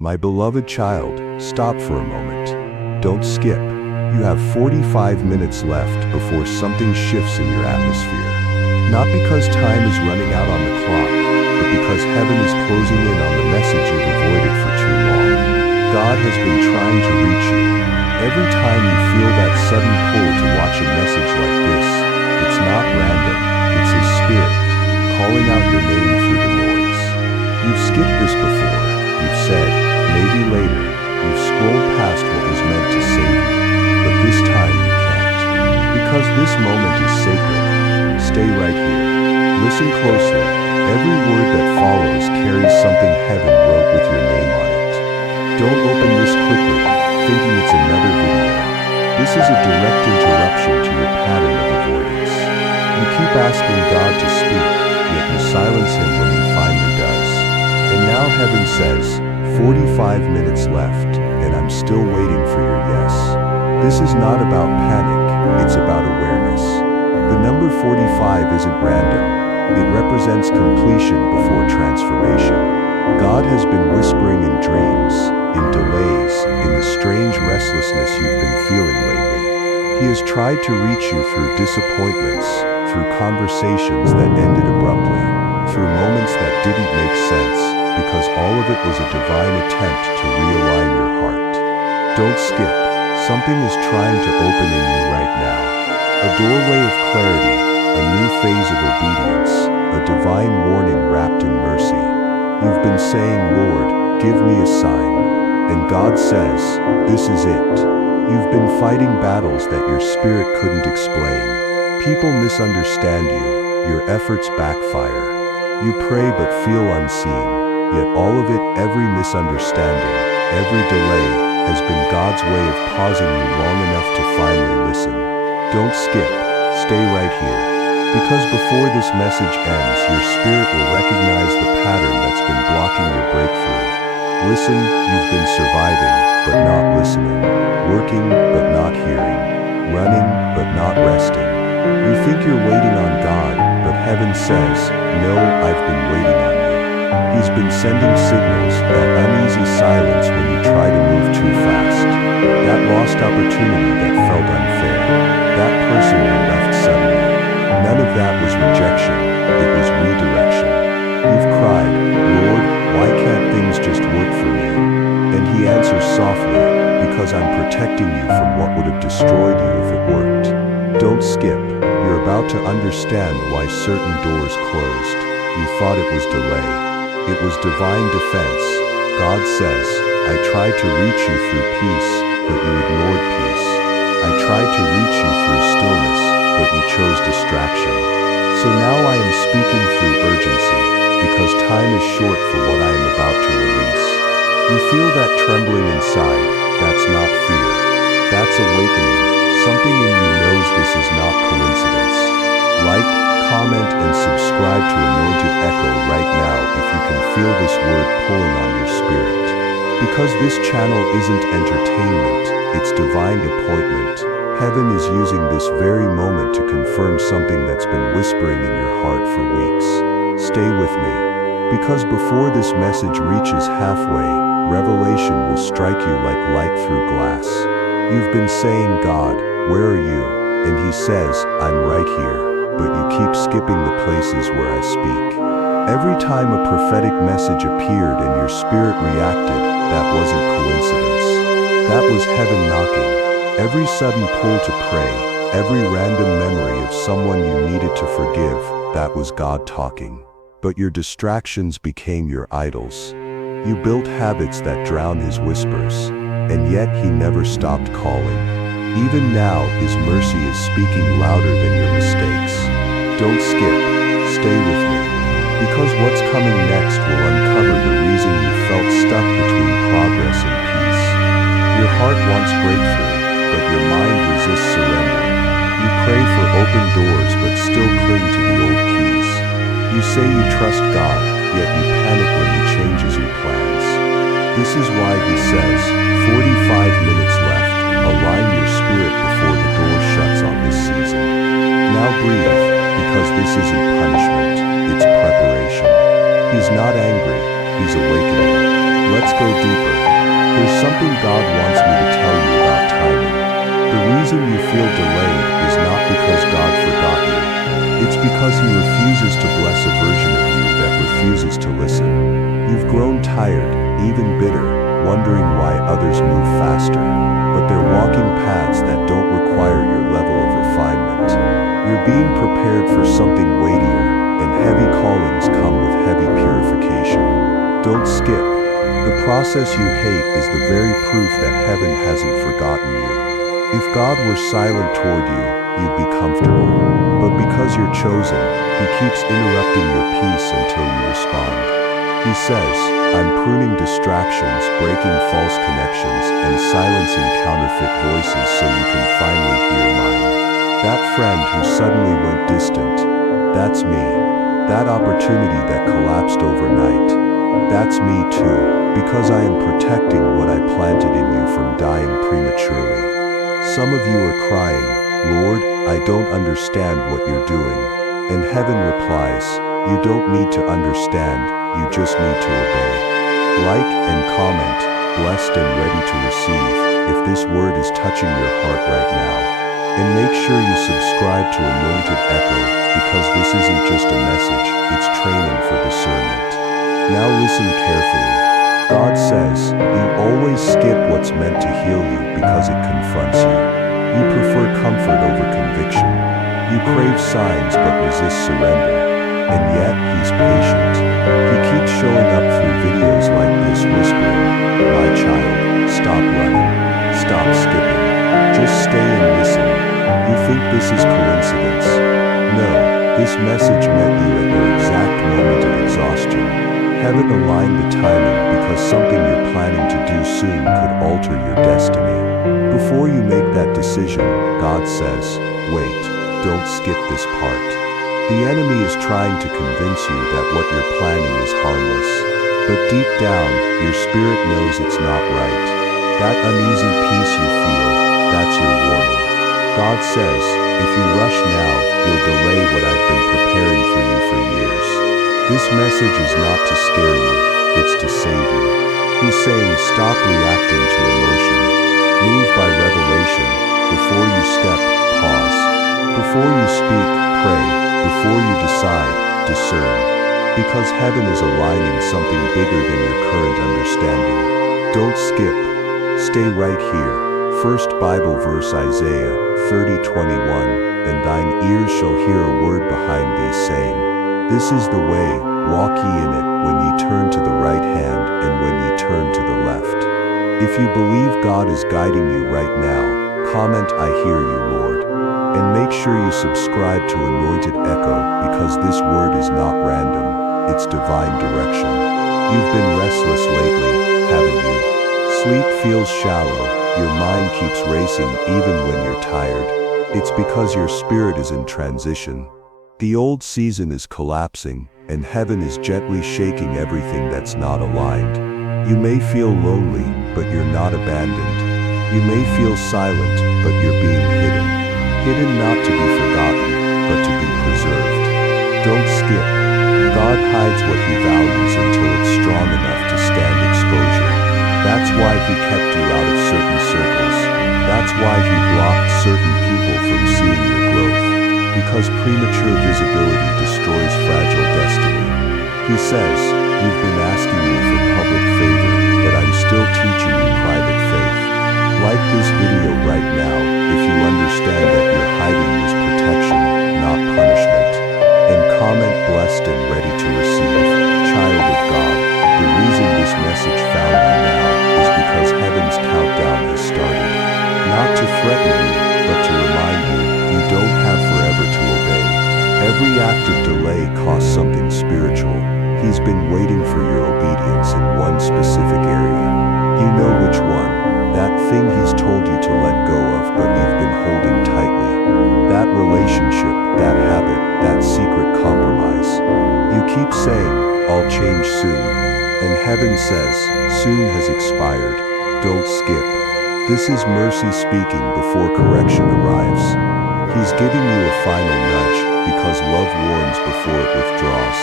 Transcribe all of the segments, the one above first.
My beloved child, stop for a moment. Don't skip. You have 45 minutes left before something shifts in your atmosphere. Not because time is running out on the clock, but because heaven is closing in on the message you've avoided for too long. God has been trying to reach you. Every time you feel that sudden pull to watch a message like this, it's not random, it's His Spirit, calling out your name through the noise. You've skipped this before. You've said, maybe later. You've scrolled past what was meant to save you. But this time you can't. Because this moment is sacred. Stay right here. Listen closely. Every word that follows carries something heaven wrote with your name on it. Don't open this quickly, thinking it's another video. This is a direct interruption to your pattern of avoidance. You keep asking God to speak, yet you silence Him when He finally does. And now heaven says, 45 minutes left, and I'm still waiting for your yes. This is not about panic, it's about awareness. The number 45 isn't random. It represents completion before transformation. God has been whispering in dreams, in delays, in the strange restlessness you've been feeling lately. He has tried to reach you through disappointments, through conversations that ended abruptly, through moments that didn't make sense, because all of it was a divine attempt to realign your heart. Don't skip. Something is trying to open in you right now. A doorway of clarity, a new phase of obedience, a divine warning wrapped in mercy. You've been saying, Lord, give me a sign. And God says, this is it. You've been fighting battles that your spirit couldn't explain. People misunderstand you. Your efforts backfire. You pray but feel unseen. Yet all of it, every misunderstanding, every delay, has been God's way of pausing you long enough to finally listen. Don't skip. Stay right here. Because before this message ends, your spirit will recognize the pattern that's been blocking your breakthrough. Listen, you've been surviving, but not listening. Working, but not hearing. Running, but not resting. You think you're waiting on God, but heaven says, no, I've been waiting on you. He's been sending signals, that uneasy silence when you try to move too fast. That lost opportunity that felt unfair. That person you left suddenly. None of that was rejection, it was redirection. You've cried, Lord, why can't things just work for me? And He answers softly, because I'm protecting you from what would have destroyed you if it worked. Don't skip. You're about to understand why certain doors closed. You thought it was delay. It was divine defense. God says, I tried to reach you through peace, but you ignored peace. I tried to reach you through stillness, but you chose distraction. So now I am speaking through urgency, because time is short for what I am about to release. You feel that trembling inside. That's not fear. That's awakening. Something in you knows this is not coincidence. Like, comment, and subscribe to Anointed Echo right now if you can feel this word pulling on your spirit. Because this channel isn't entertainment, it's divine appointment. Heaven is using this very moment to confirm something that's been whispering in your heart for weeks. Stay with me. Because before this message reaches halfway, revelation will strike you like light through glass. You've been saying, God, where are you? And He says, I'm right here. But you keep skipping the places where I speak. Every time a prophetic message appeared and your spirit reacted, that wasn't coincidence. That was heaven knocking. Every sudden pull to pray, every random memory of someone you needed to forgive, that was God talking. But your distractions became your idols. You built habits that drown His whispers, and yet He never stopped calling. Even now, His mercy is speaking louder than your mistakes. Don't skip. Stay with me. Because what's coming next will uncover the reason you felt stuck between progress and peace. Your heart wants breakthrough, but your mind resists surrender. You pray for open doors but still cling to the old keys. You say you trust God, yet you panic when He changes your plans. This is why He says, 45 minutes left. Align your spirit before the door shuts on this season. Now breathe, because this isn't punishment, it's preparation. He's not angry, He's awakening. Let's go deeper. There's something God wants me to tell you about timing. The reason you feel delayed is not because God forgot you. It's because He refuses to bless a version of you that refuses to listen. You've grown tired, even bitter, wondering why others move faster, but they're walking paths that don't require your level of refinement. You're being prepared for something weightier, and heavy callings come with heavy purification. Don't skip. The process you hate is the very proof that heaven hasn't forgotten you. If God were silent toward you, you'd be comfortable. But because you're chosen, He keeps interrupting your peace until you respond. He says, I'm pruning distractions, breaking false connections, and silencing counterfeit voices so you can finally hear mine. That friend who suddenly went distant, that's me. That opportunity that collapsed overnight, that's me too, because I am protecting what I planted in you from dying prematurely. Some of you are crying, Lord, I don't understand what you're doing. And heaven replies, you don't need to understand, you just need to obey. Like and comment, blessed and ready to receive, if this word is touching your heart right now. And make sure you subscribe to Anointed Echo, because this isn't just a message, it's training for discernment. Now listen carefully. God says, you always skip what's meant to heal you because it confronts you. You prefer comfort over conviction. You crave signs but resist surrender. And yet, He's patient. He keeps showing up through videos like this whispering, my child, stop running, stop skipping, just stay and listen. You think this is coincidence? No, this message met you at your exact moment of exhaustion. Heaven aligned the timing because something you're planning to do soon could alter your destiny. Before you make that decision, God says, wait, don't skip this part. The enemy is trying to convince you that what you're planning is harmless. But deep down, your spirit knows it's not right. That uneasy peace you feel, that's your warning. God says, if you rush now, you'll delay what I've been preparing for you for years. This message is not to scare you, it's to save you. He's saying stop reacting to emotion. Move by revelation. Before you step, pause. Before you speak, pray. Before you decide, discern. Because heaven is aligning something bigger than your current understanding. Don't skip. Stay right here. First Bible verse Isaiah 30:21, and thine ears shall hear a word behind thee saying, this is the way, walk ye in it, when ye turn to the right hand, and when ye turn to the left. If you believe God is guiding you right now, comment I hear you, Lord. And make sure you subscribe to Anointed Echo, because this word is not random, it's divine direction. You've been restless lately, haven't you? Sleep feels shallow, your mind keeps racing even when you're tired. It's because your spirit is in transition. The old season is collapsing, and heaven is gently shaking everything that's not aligned. You may feel lonely, but you're not abandoned. You may feel silent, but you're being hidden. Hidden not to be forgotten, but to be preserved. Don't skip. God hides what He values until it's strong enough to stand exposure. That's why He kept you out of certain circles. That's why He blocked certain people from seeing your growth. Because premature visibility destroys fragile destiny. He says, you've been asking me for public favor, but I'm still teaching you private faith. Like this video right now, if you understand that your hiding was protection, not punishment. And comment blessed and ready to receive, child of God. The reason this message found you now is because heaven's countdown has started. Not to threaten you, but to remind you, you don't have forever to obey. Every act of delay costs something spiritual. He's been waiting for your obedience in one specific area. You know which one. That thing He's told you to let go of, but you've been holding tightly. That relationship, that habit, that secret compromise. You keep saying, I'll change soon. And heaven says, soon has expired. Don't skip. This is mercy speaking before correction arrives. He's giving you a final nudge, because love warns before it withdraws.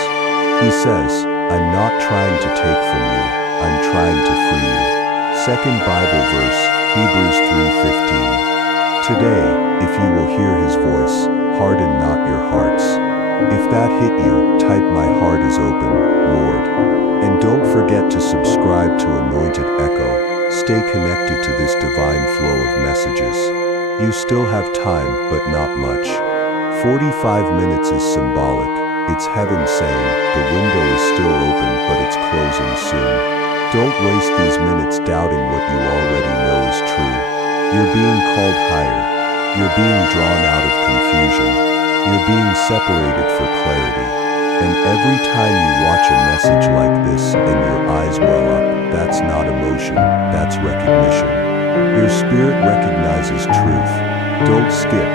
He says, I'm not trying to take from you, I'm trying to free you. Second Bible verse, Hebrews 3:15. Today, if you will hear his voice, harden not your hearts. If that hit you, type my heart is open, Lord. And don't forget to subscribe to Anointed Echo. Stay connected to this divine flow of messages. You still have time, but not much. 45 minutes is symbolic. It's heaven saying, the window is still open, but it's closing soon. Don't waste these minutes doubting what you already know is true. You're being called higher. You're being drawn out of confusion. You're being separated for clarity. And every time you watch a message like this and your eyes well up, that's not emotion, that's recognition. Your spirit recognizes truth. Don't skip.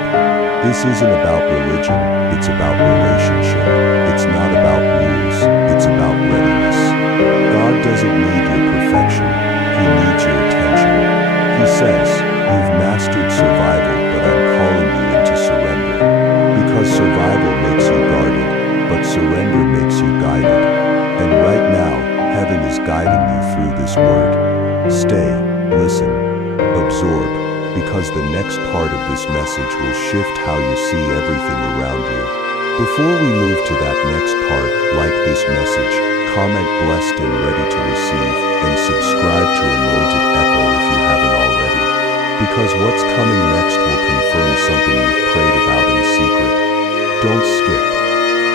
This isn't about religion, it's about relationship. It's not about rules, it's about readiness. God doesn't need your perfection, he needs your attention. He says, you've mastered survival, but I'm calling you into surrender. Because survival makes you guarded, but surrender makes you guided. And right now, heaven is guiding you through this word. Stay, listen, absorb, because the next part of this message will shift how you see everything around you. Before we move to that next part, like this message, comment blessed and ready to receive, and subscribe to Anointed Echo if you haven't already. Because what's coming next will confirm something you've prayed about in secret. Don't skip.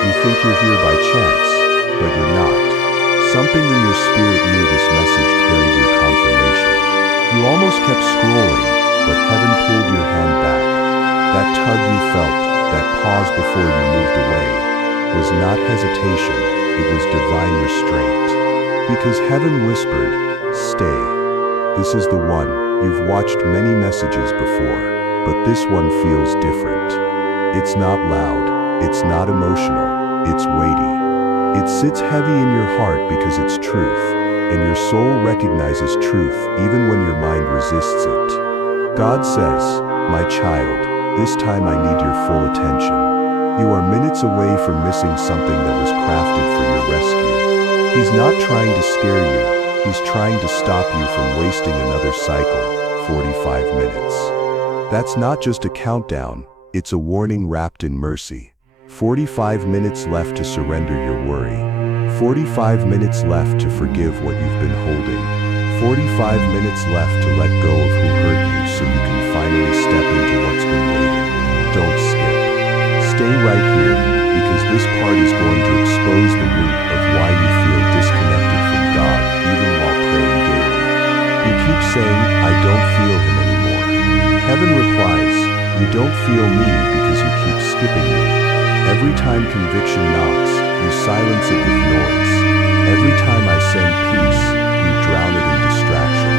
You think you're here by chance, but you're not. Something in your spirit knew this message carried your confirmation. You almost kept scrolling, but heaven pulled your hand back. That tug you felt, that pause before you moved away, was not hesitation, it was divine restraint. Because heaven whispered, stay. This is the one. You've watched many messages before, but this one feels different. It's not loud, it's not emotional, it's weighty. It sits heavy in your heart because it's truth, and your soul recognizes truth even when your mind resists it. God says, my child, this time I need your full attention. You are minutes away from missing something that was crafted for your rescue. He's not trying to scare you, he's trying to stop you from wasting another cycle, 45 minutes. That's not just a countdown, it's a warning wrapped in mercy. 45 minutes left to surrender your worry. 45 minutes left to forgive what you've been holding. 45 minutes left to let go of who hurt you so you can finally step into what's been waiting. Don't skip. Stay right here, because this part is going to expose the root of why you feel disconnected from God even while praying daily. You keep saying, I don't feel him anymore. Heaven replies, you don't feel me because you keep skipping me. Every time conviction knocks, you silence it with noise. Every time I send peace, you drown it in distraction.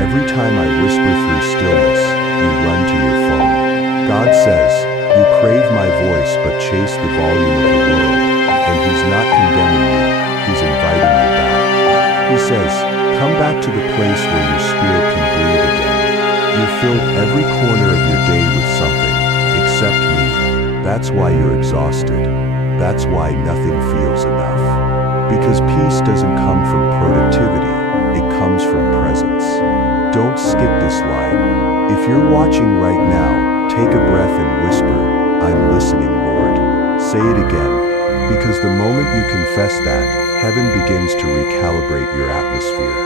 Every time I whisper through stillness, you run to your phone. God says, you crave my voice but chase the volume of the world. And he's not condemning you, he's inviting you back. He says, come back to the place where your spirit can breathe again. You've filled every corner of your day with something, except me. That's why you're exhausted. That's why nothing feels enough. Because peace doesn't come from productivity, it comes from presence. Don't skip this line. If you're watching right now, take a breath and whisper, I'm listening, Lord. Say it again. Because the moment you confess that, heaven begins to recalibrate your atmosphere.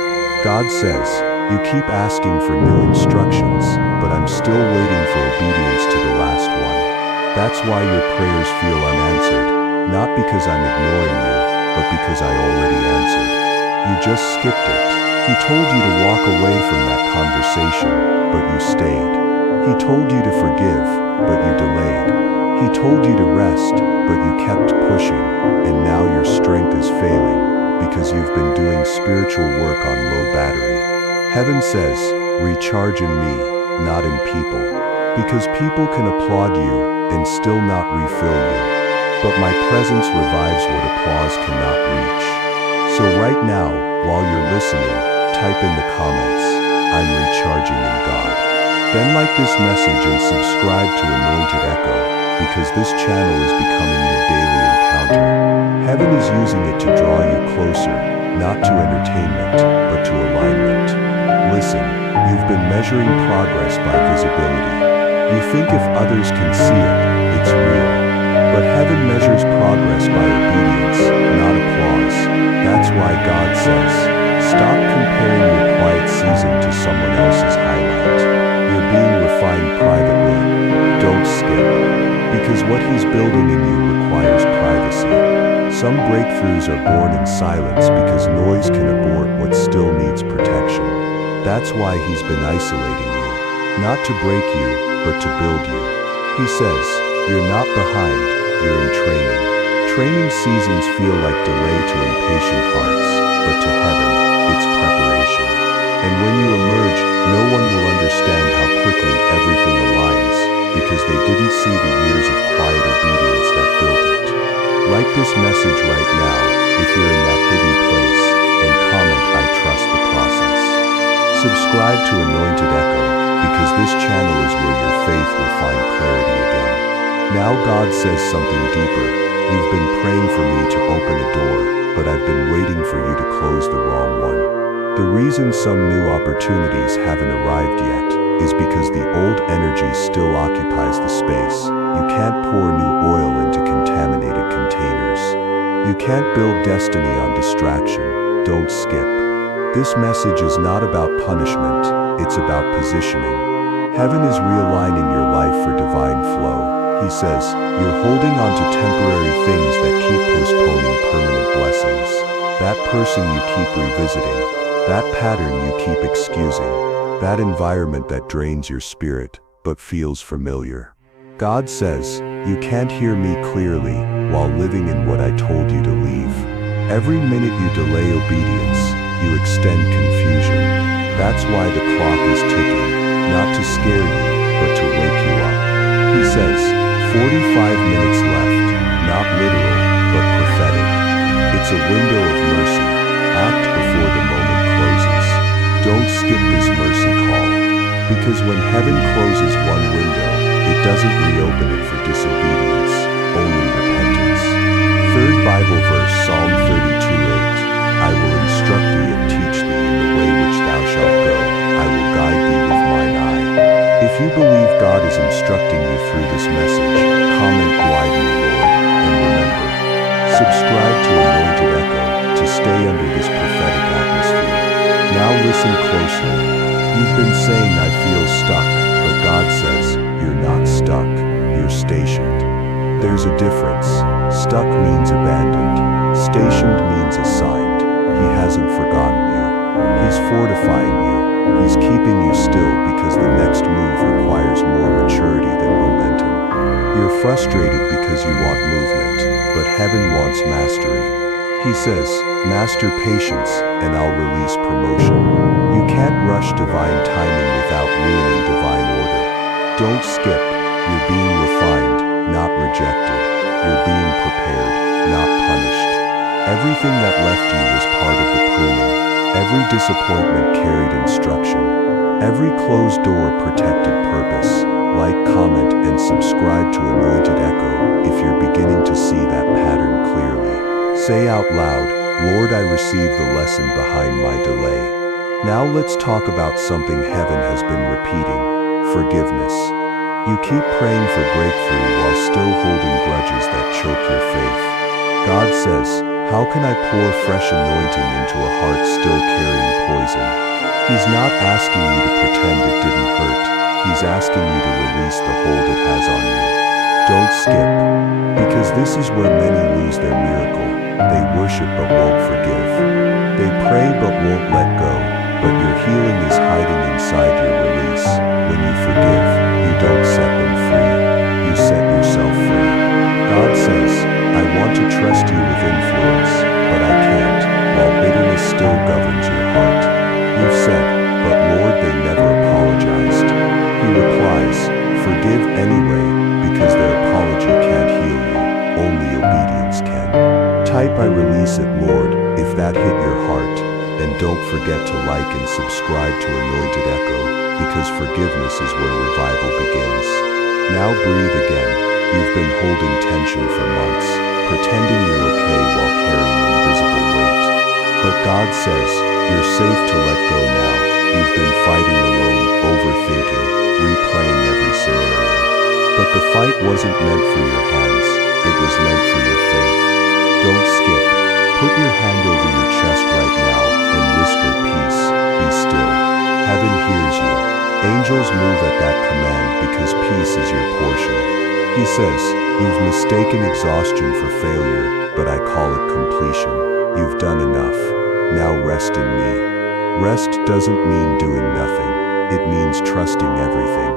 God says, you keep asking for new instructions, but I'm still waiting for obedience to the last one. That's why your prayers feel unanswered, not because I'm ignoring you, but because I already answered. You just skipped it. He told you to walk away from that conversation, but you stayed. He told you to forgive, but you delayed. He told you to rest, but you kept pushing, and now your strength is failing, because you've been doing spiritual work on low battery. Heaven says, recharge in me, not in people. Because people can applaud you, and still not refill you. But my presence revives what applause cannot reach. So right now, while you're listening, type in the comments, I'm recharging in God. Then like this message and subscribe to Anointed Echo, because this channel is becoming your daily encounter. Heaven is using it to draw you closer, not to entertainment, but to alignment. Listen, you've been measuring progress by visibility. You think if others can see it, it's real. But heaven measures progress by obedience, not applause. That's why God says, stop comparing your quiet season to someone else's highlight. You're being refined privately. Don't skip. Because what He's building in you requires privacy. Some breakthroughs are born in silence because noise can abort what still needs protection. That's why He's been isolating you. Not to break you, but to build you. He says, you're not behind, you're in training. Training seasons feel like delay to impatient hearts, but to heaven, it's preparation. And when you emerge, no one will understand how quickly everything aligns, because they didn't see the years of quiet obedience that built it. Like this message right now, if you're in that hidden place, and comment I trust the process. Subscribe to Anointed Echo, because this channel is where your faith will find clarity again. Now God says something deeper. You've been praying for me to open a door, but I've been waiting for you to close the wrong one. The reason some new opportunities haven't arrived yet is because the old energy still occupies the space. You can't pour new oil into contaminated containers. You can't build destiny on distraction. Don't skip. This message is not about punishment, it's about positioning. Heaven is realigning your life for divine flow. He says, you're holding on to temporary things that keep postponing permanent blessings. That person you keep revisiting. That pattern you keep excusing. That environment that drains your spirit, but feels familiar. God says, you can't hear me clearly while living in what I told you to leave. Every minute you delay obedience, you extend confusion. That's why the clock is ticking, not to scare you, but to wake you up. He says, 45 minutes left, not literal, but prophetic. It's a window of mercy. Act before the moment closes. Don't skip this mercy call. Because when heaven closes one window, it doesn't reopen it for disobedience, only repentance. Third Bible verse, Psalm 32:8. I will instruct thee and teach thee in the way which thou shalt go. I will guide thee with mine eye. If you believe God is instructing you through this message, comment "Guide me, Lord," and remember, subscribe to Anointed Echo to stay under this prophetic atmosphere. Now listen closely. You've been saying I feel stuck, but God says, you're not stuck, you're stationed. There's a difference. Stuck means abandoned. Stationed means assigned. He hasn't forgotten you. He's fortifying you. He's keeping you still because the next move requires more maturity than momentum. You're frustrated because you want movement, but heaven wants mastery. He says, master patience, and I'll release promotion. You can't rush divine timing without ruining divine order. Don't skip. You're being refined, not rejected. You're being prepared, not punished. Everything that left you was part of the pruning. Every disappointment carried instruction. Every closed door protected purpose. Like, comment, and subscribe to Anointed Echo if you're beginning to see that pattern clearly. Say out loud, Lord, I receive the lesson behind my delay. Now let's talk about something heaven has been repeating: forgiveness. You keep praying for breakthrough while still holding grudges that choke your faith. God says, how can I pour fresh anointing into a heart still carrying poison? He's not asking you to pretend it didn't hurt. He's asking you to release the hold it has on you. Don't skip, because this is where many lose their miracle. They worship but won't forgive. They pray but won't let go, but your healing is hiding inside your release. When you forgive, you don't set them free. You set yourself free. God says, I want to trust you with influence, but I can't, while bitterness still governs your heart. You've said, but Lord, they never apologized. He replies, forgive anyway, because their apology can't heal you, only obedience can. Type I release it, Lord, if that hit your heart, and don't forget to like and subscribe to Anointed Echo, because forgiveness is where revival begins. Now breathe again. You've been holding tension for months, pretending you're okay while carrying invisible weight. But God says, you're safe to let go now. You've been fighting alone, overthinking, replaying every scenario. But the fight wasn't meant for your hands, it was meant for your faith. Don't skip. Put your hand over your chest right now and whisper peace, be still. Heaven hears you. Angels move at that command because peace is your portion. He says, you've mistaken exhaustion for failure, but I call it completion. You've done enough. Now rest in me. Rest doesn't mean doing nothing. It means trusting everything.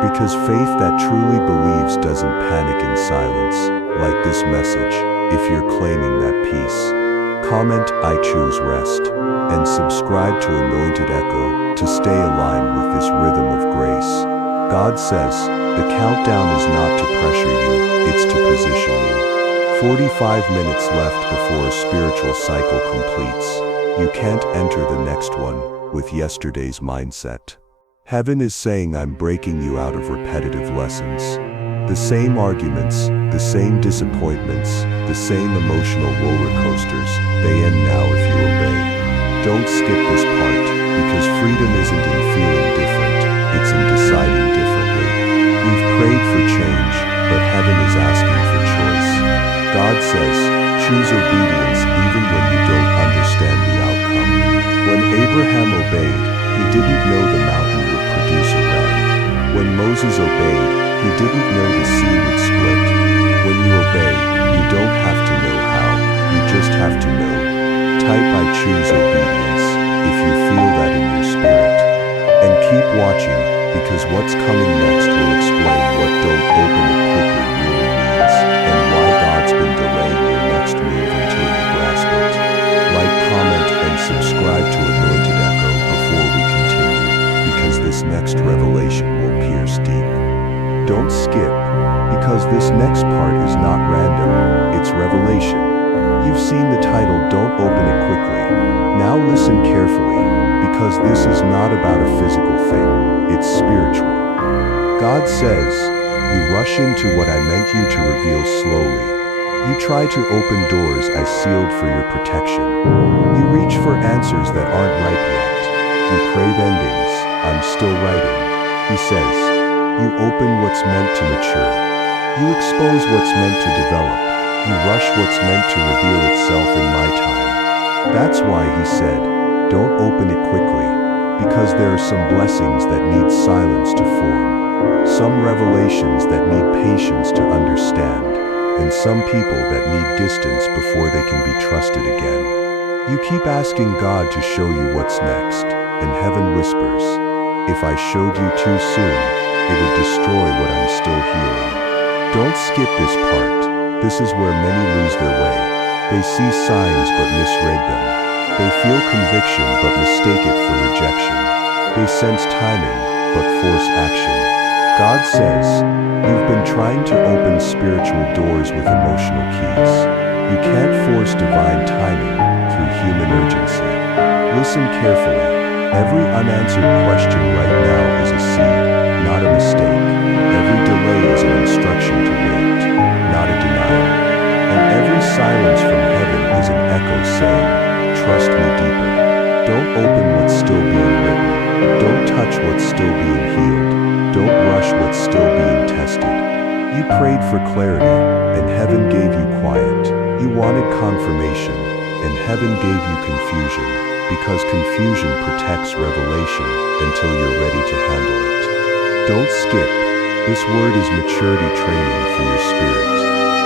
Because faith that truly believes doesn't panic in silence, like this message, if you're claiming that peace. Comment, I choose rest, and subscribe to Anointed Echo to stay aligned with this rhythm of grace. God says, the countdown is not to pressure you, it's to position you. 45 minutes left before a spiritual cycle completes. You can't enter the next one with yesterday's mindset. Heaven is saying I'm breaking you out of repetitive lessons. The same arguments, the same disappointments, the same emotional roller coasters, they end now if you obey. Don't skip this part, because freedom isn't in feeling different, it's in deciding differently. You've prayed for change, but heaven is asking for choice. God says, choose obedience even when you don't understand the outcome. When Abraham obeyed, he didn't know the mountain would produce a ram. When Moses obeyed, he didn't know the sea would split. When you obey, you don't have to know how, you just have to know. Type I choose obedience, if you feel that in your spirit. And keep watching, because what's coming next will explain what don't open it quickly really means, and why God's been delaying your next move until you grasp it. Like, comment, and subscribe to Anointed Echo before we continue, because this next revelation will pierce deep. Don't skip, because this next part is not random, it's revelation. You've seen the title, Don't Open It Quickly. Now listen carefully, because this is not about a physical thing, it's spiritual. God says, you rush into what I meant you to reveal slowly. You try to open doors I sealed for your protection. You reach for answers that aren't ripe yet. You crave endings, I'm still writing. He says, you open what's meant to mature. You expose what's meant to develop. You rush what's meant to reveal itself in my time. That's why he said, don't open it quickly, because there are some blessings that need silence to form, some revelations that need patience to understand, and some people that need distance before they can be trusted again. You keep asking God to show you what's next, and heaven whispers, if I showed you too soon, it would destroy what I'm still healing. Don't skip this part. This is where many lose their way. They see signs but misread them. They feel conviction but mistake it for rejection. They sense timing but force action. God says, you've been trying to open spiritual doors with emotional keys. You can't force divine timing through human urgency. Listen carefully. Every unanswered question right now is a seed, not a mistake. Every delay is an instruction to wait, not a denial. And every silence from heaven is an echo saying, trust me deeper. Don't open what's still being written. Don't touch what's still being healed. Don't rush what's still being tested. You prayed for clarity, and heaven gave you quiet. You wanted confirmation, and heaven gave you confusion, because confusion protects revelation until you're ready to handle it. Don't skip. This word is maturity training for your spirit.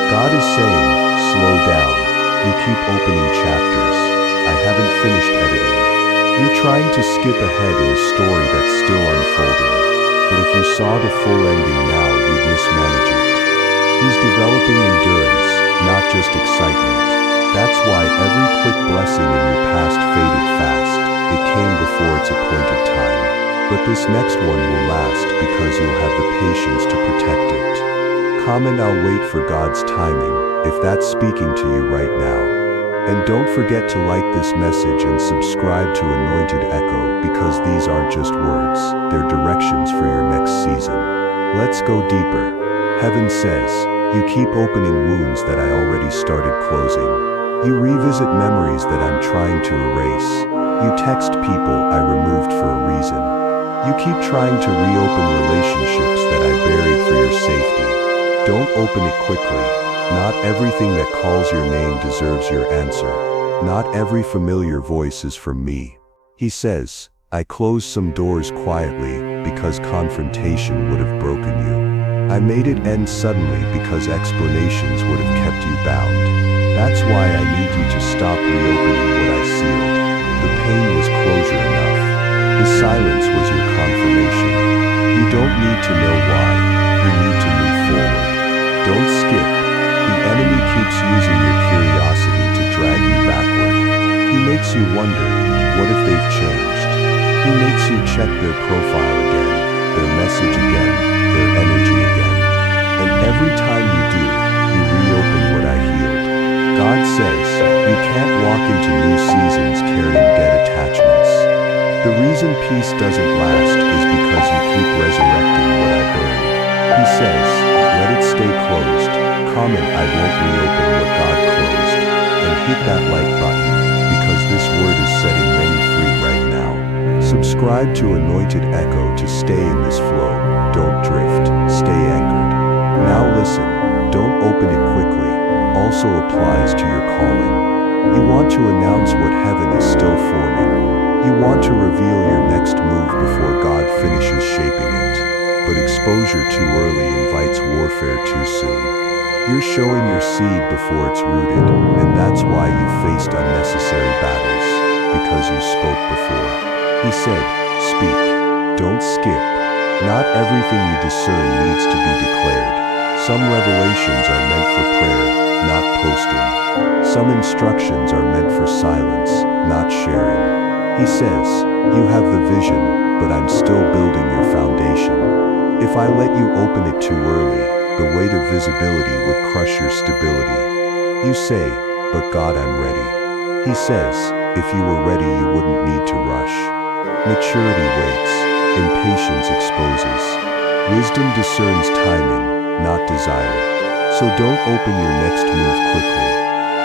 God is saying, slow down. You keep opening chapters. I haven't finished editing. You're trying to skip ahead in a story that's still unfolding. But if you saw the full ending now, you'd mismanage it. He's developing endurance, not just excitement. That's why every quick blessing in your past faded fast. It came before its appointed time. But this next one will last because you'll have the patience to protect it. Comment, I'll wait for God's timing, if that's speaking to you right now. And don't forget to like this message and subscribe to Anointed Echo, because these aren't just words, they're directions for your next season. Let's go deeper. Heaven says, you keep opening wounds that I already started closing. You revisit memories that I'm trying to erase. You text people I removed for a reason. You keep trying to reopen relationships that I buried for your safety. Don't open it quickly. Not everything that calls your name deserves your answer. Not every familiar voice is from me. He says, I closed some doors quietly because confrontation would have broken you. I made it end suddenly because explanations would have kept you bound. That's why I need you to stop reopening what I sealed. The pain was closure enough. The silence was your confirmation. You don't need to know why. You need to move forward. Don't skip. The enemy keeps using your curiosity to drag you backward. He makes you wonder, what if they've changed? He makes you check their profile again, their message again, their energy again. And every time you do, you reopen what I healed. God says, you can't walk into new seasons carrying dead attachments. The reason peace doesn't last is because you keep resurrecting what I buried. He says, let it stay closed. Comment I won't reopen what God closed. And hit that like button, because this word is setting many free right now. Subscribe to Anointed Echo to stay in this flow. Don't drift, stay anchored. Now listen, don't open it quickly. Also applies to your calling. You want to announce what heaven is still forming. You want to reveal your next move before God finishes shaping it. But exposure too early invites warfare too soon. You're showing your seed before it's rooted, and that's why you've faced unnecessary battles, because you spoke before. He said, speak, don't skip. Not everything you discern needs to be declared. Some revelations are meant for prayer, not posting. Some instructions are meant for silence, not sharing. He says, you have the vision, but I'm still building your foundation. If I let you open it too early, the weight of visibility would crush your stability. You say, but God, I'm ready. He says, if you were ready, you wouldn't need to rush. Maturity waits, impatience exposes. Wisdom discerns timing, not desire. So don't open your next move quickly.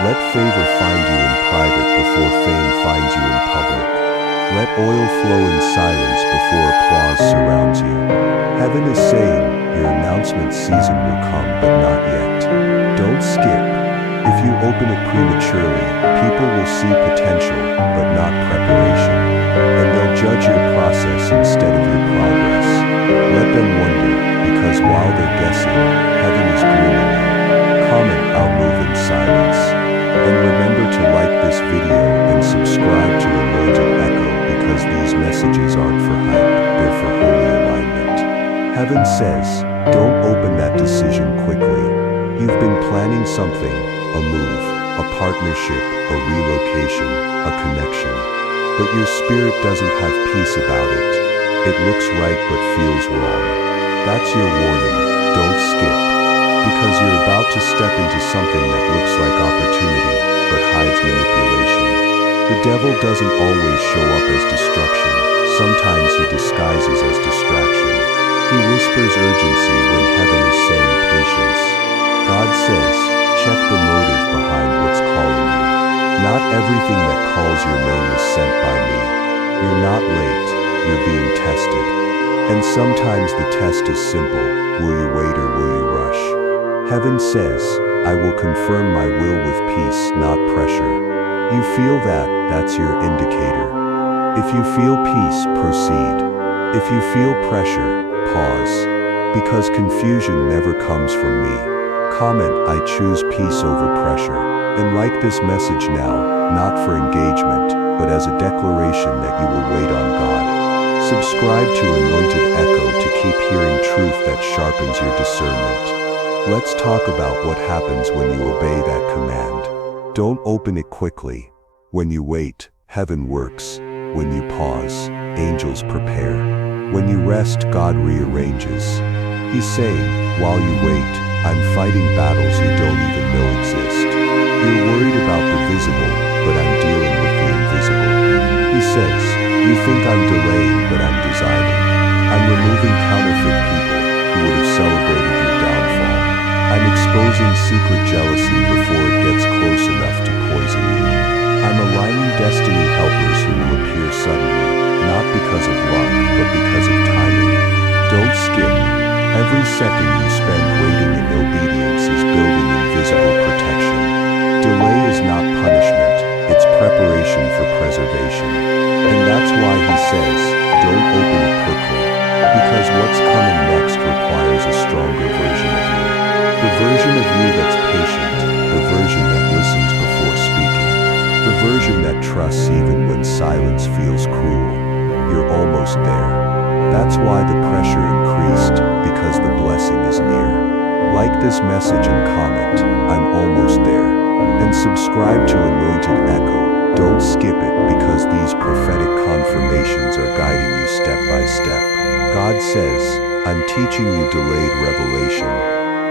Let favor find you in private before fame finds you in public. Let oil flow in silence before applause surrounds you. Heaven is saying, your announcement season will come, but not yet. Don't skip. If you open it prematurely, people will see potential, but not preparation. And they'll judge your process instead of your progress. Let them wonder, because while they're guessing, heaven is grooming you. Comment, I'll move in silence. And remember to like this video and subscribe to Anointed Echo, because these messages aren't for hype, they're for holy alignment. Heaven says, don't open that decision quickly. You've been planning something, a move, a partnership, a relocation, a connection. But your spirit doesn't have peace about it. It looks right but feels wrong. That's your warning, don't skip. Because you're about to step into something that looks like opportunity, but hides manipulation. The devil doesn't always show up as destruction. Sometimes he disguises as distraction. He whispers urgency when heaven is saying patience. God says, check the motive behind what's calling you. Not everything that calls your name is sent by me. You're not late, you're being tested. And sometimes the test is simple, will you wait or will you rush? Heaven says, I will confirm my will with peace, not pressure. You feel that, that's your indicator. If you feel peace, proceed. If you feel pressure, pause. Because confusion never comes from me. Comment, I choose peace over pressure. And like this message now, not for engagement, but as a declaration that you will wait on God. Subscribe to Anointed Echo to keep hearing truth that sharpens your discernment. Let's talk about what happens when you obey that command. Don't open it quickly. When you wait, heaven works. When you pause, angels prepare. When you rest, God rearranges. He's saying, while you wait, I'm fighting battles you don't even know exist. You're worried about the visible, but I'm dealing with the invisible. He says, you think I'm delaying, but I'm designing. I'm removing counterfeit people who would have celebrated your downfall. I'm exposing secret jealousy before it gets close enough to poison trusts even when silence feels cruel. You're almost there. That's why the pressure increased, because the blessing is near. Like this message and comment, I'm almost there. And subscribe to Anointed Echo. Don't skip it, because these prophetic confirmations are guiding you step by step. God says, I'm teaching you delayed revelation.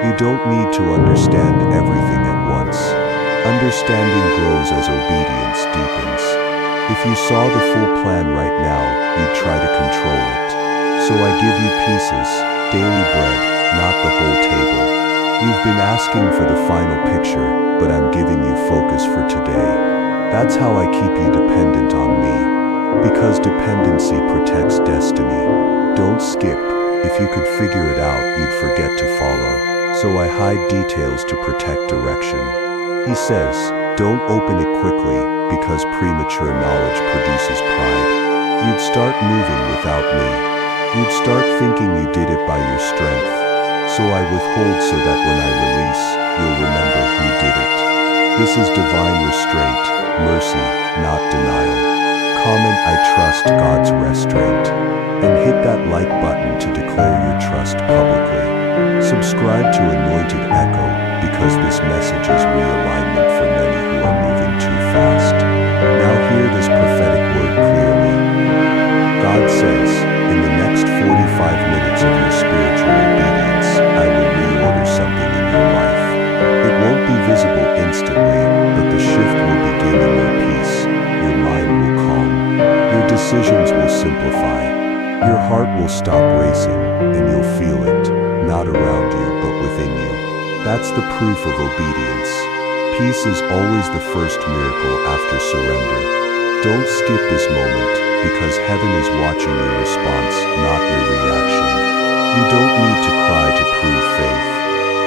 You don't need to understand everything at once. Understanding grows as obedience deepens. If you saw the full plan right now, you'd try to control it. So I give you pieces, daily bread, not the whole table. You've been asking for the final picture, but I'm giving you focus for today. That's how I keep you dependent on me. Because dependency protects destiny. Don't skip. If you could figure it out, you'd forget to follow. So I hide details to protect direction. He says, don't open it quickly, because premature knowledge produces pride. You'd start moving without me. You'd start thinking you did it by your strength. So I withhold so that when I release, you'll remember who did it. This is divine restraint, mercy, not denial. Comment I trust God's restraint. And hit that like button to declare your trust publicly. Subscribe to Anointed Echo, because this message is realignment for many who are moving too fast. Now hear this prophetic word clearly. God says, in the next 45 minutes of your spiritual obedience, I will reorder something in your life. It won't be visible instantly, but the shift will begin in your peace. Your mind will calm. Your decisions will simplify. Your heart will stop racing, and you'll feel it, not around you, but within you. That's the proof of obedience. Peace is always the first miracle after surrender. Don't skip this moment, because heaven is watching your response, not your reaction. You don't need to cry to prove faith.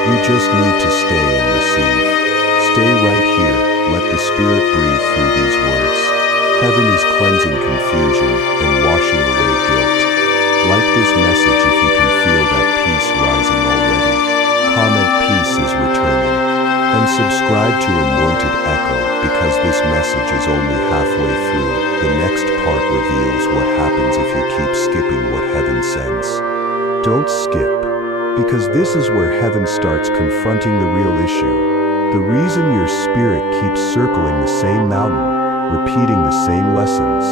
You just need to stay and receive. Stay right here, let the Spirit breathe through these words. Heaven is cleansing confusion and washing away guilt. Like this message if you can feel that peace rising already. Comment peace is returning. And subscribe to Anointed Echo, because this message is only halfway through. The next part reveals what happens if you keep skipping what heaven sends. Don't skip, because this is where heaven starts confronting the real issue. The reason your spirit keeps circling the same mountain, repeating the same lessons,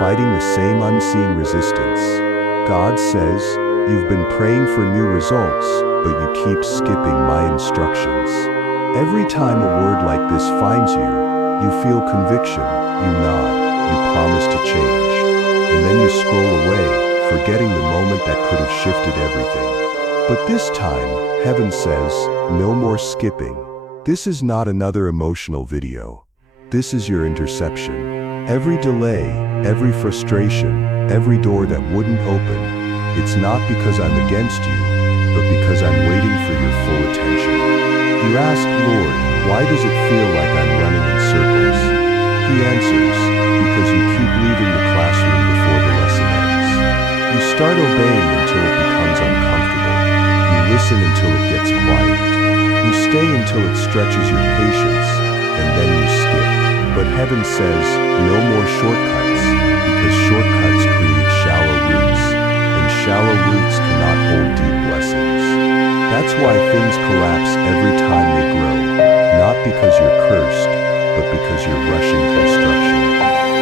fighting the same unseen resistance. God says, you've been praying for new results, but you keep skipping my instructions. Every time a word like this finds you, you feel conviction, you nod, you promise to change. And then you scroll away, forgetting the moment that could have shifted everything. But this time, heaven says, no more skipping. This is not another emotional video. This is your interception. Every delay, every frustration, every door that wouldn't open, it's not because I'm against you, but because I'm waiting for your full attention. You ask, Lord, why does it feel like I'm running in circles? He answers, because you keep leaving the classroom before the lesson ends. You start obeying until it becomes uncomfortable. You listen until it gets quiet. You stay until it stretches your patience, and then you skip. But heaven says, no more shortcuts, because shortcuts create shallow roots, and shallow roots cannot hold deep blessings. That's why things collapse every time they grow, not because you're cursed, but because you're rushing construction.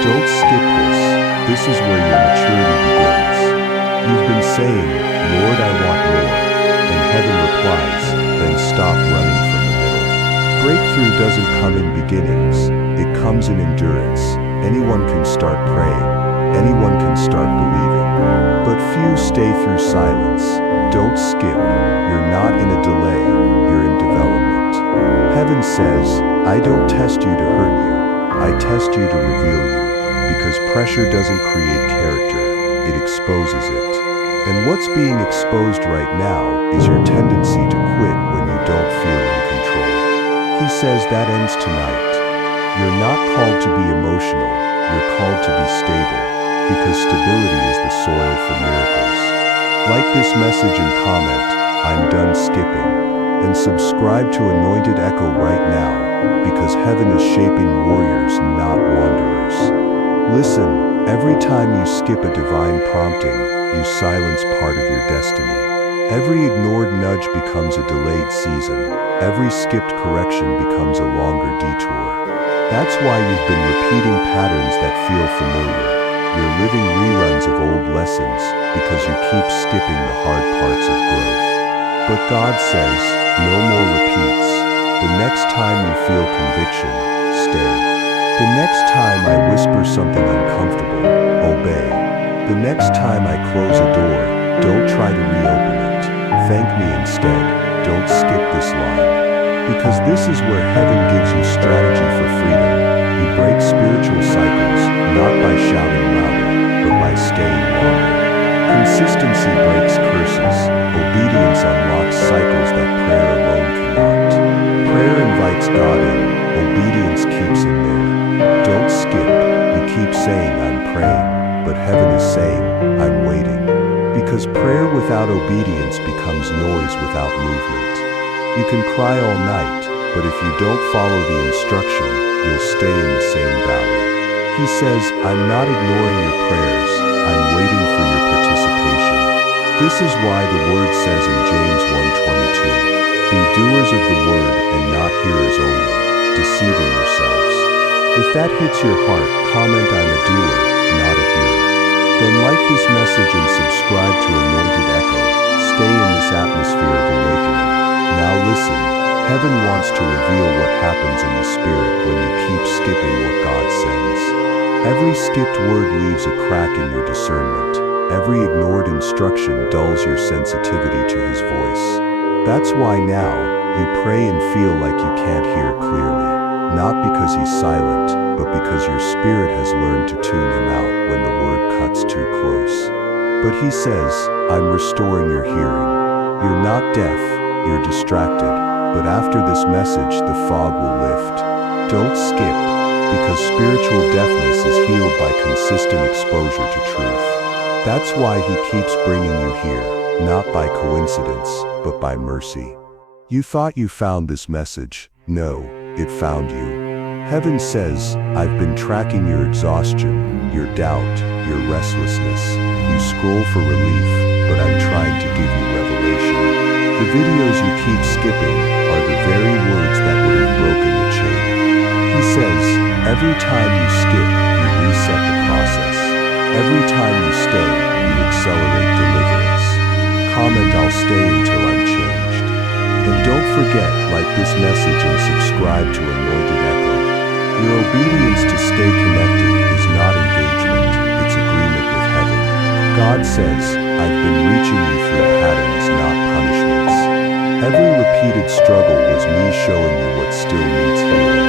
Don't skip this. This is where your maturity begins. You've been saying, Lord, I want more, and heaven replies, then stop running from the middle. Breakthrough doesn't come in beginnings, it comes in endurance. Anyone can start praying, anyone can start believing, but few stay through silence. Don't skip, you're not in a delay, you're in development. Heaven says, I don't test you to hurt you, I test you to reveal you, because pressure doesn't create character, it exposes it. And what's being exposed right now is your tendency to quit when you don't feel in control. He says that ends tonight. You're not called to be emotional, you're called to be stable, because stability is the soil for miracles. Like this message and comment, I'm done skipping, and subscribe to Anointed Echo right now, because heaven is shaping warriors, not wanderers. Listen, every time you skip a divine prompting, you silence part of your destiny. Every ignored nudge becomes a delayed season. Every skipped correction becomes a longer detour. That's why you've been repeating patterns that feel familiar. You're living reruns of old lessons because you keep skipping the hard parts of growth. But God says, no more repeats. The next time you feel conviction, stay. The next time I whisper something uncomfortable, obey. The next time I close a door, don't try to reopen it. Thank me instead. Don't skip this line. Because this is where heaven gives you strategy for freedom. You break spiritual cycles, not by shouting louder, but by staying longer. Consistency breaks curses. Obedience unlocks cycles that prayer alone cannot. Prayer invites God in. Obedience keeps him there. Don't skip. You keep saying, I'm praying, but heaven is saying, I'm waiting. Because prayer without obedience becomes noise without movement. You can cry all night, but if you don't follow the instruction, you'll stay in the same valley. He says, I'm not ignoring your prayers, I'm waiting for your participation. This is why the word says in James 1:22, be doers of the word and not hearers only, deceiving yourselves. If that hits your heart, comment I'm a doer, not a hearer. Then like this message and subscribe to Anointed Echo. Stay in this atmosphere of awakening. Now listen, heaven wants to reveal what happens in the spirit when you keep skipping what God sends. Every skipped word leaves a crack in your discernment. Every ignored instruction dulls your sensitivity to his voice. That's why now, you pray and feel like you can't hear clearly. Not because he's silent, but because your spirit has learned to tune him out when the word cuts too close. But he says, I'm restoring your hearing. You're not deaf, you're distracted, but after this message the fog will lift. Don't skip, because spiritual deafness is healed by consistent exposure to truth. That's why he keeps bringing you here, not by coincidence, but by mercy. You thought you found this message. No, it found you. Heaven says, I've been tracking your exhaustion, your doubt, your restlessness. You scroll for relief, but I'm trying to give you revelation. The videos you keep skipping are the very words that would have broken the chain. He says, every time you skip, you reset the process. Every time you stay, you accelerate deliverance. Comment I'll stay until I'm changed. And don't forget, like this message and subscribe to Anointed Echo. Your obedience to stay connected is not engagement, it's agreement with heaven. God says, I've been reaching you through patterns, not punishments. Every repeated struggle was me showing you what still needs healing.